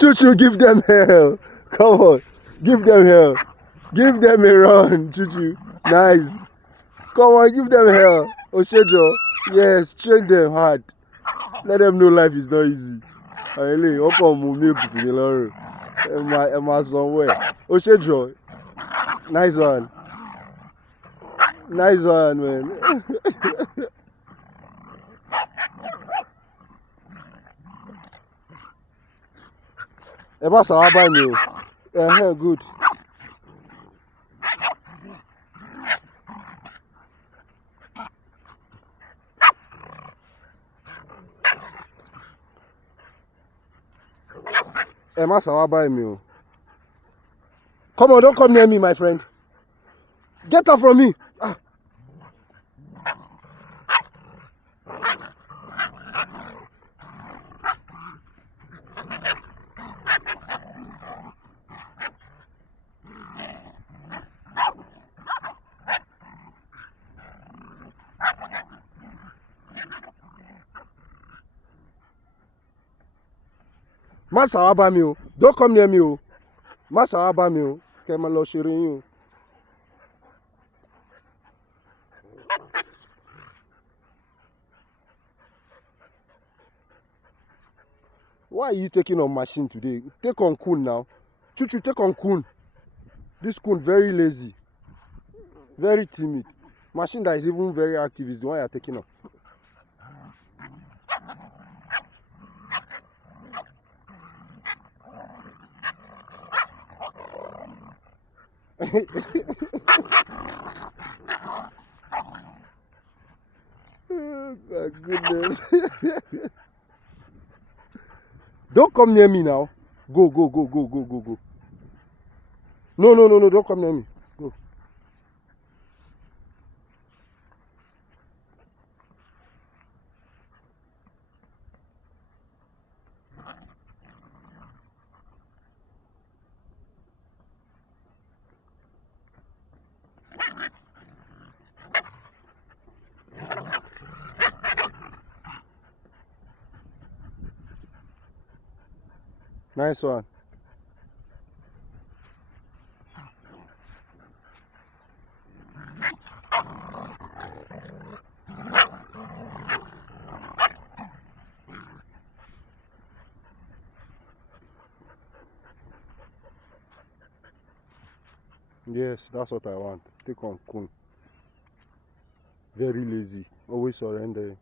Choo choo, give them hell. Come on, give them hell. Give them a run, choo choo. Nice. Come on, give them hell. Oshejo, yes, train them hard. Let them know life is not easy. Really, welcome to milk similar. Emma somewhere. Oshejo, nice one. Nice one, man. Emma Sawaba new. Good. Emma Sawaba new. Come on, don't come near me, my friend. Get up from me. Ah. Má Sawaba me o. Don't come near me o. Má Sawaba me o. Kẹ́ máa lọ ṣeré yín o. Why are you taking on machine today? Take on Kun now. Chuchu, take on Kun. This Kun very lazy. Very timid. Machine that is even very active is the one you are taking on. Oh, my goodness. Don't come near me now. Go. No, don't come near me. Go. Nice one. Yes, that's what I want. Take on Kun. Very lazy. Always surrendering.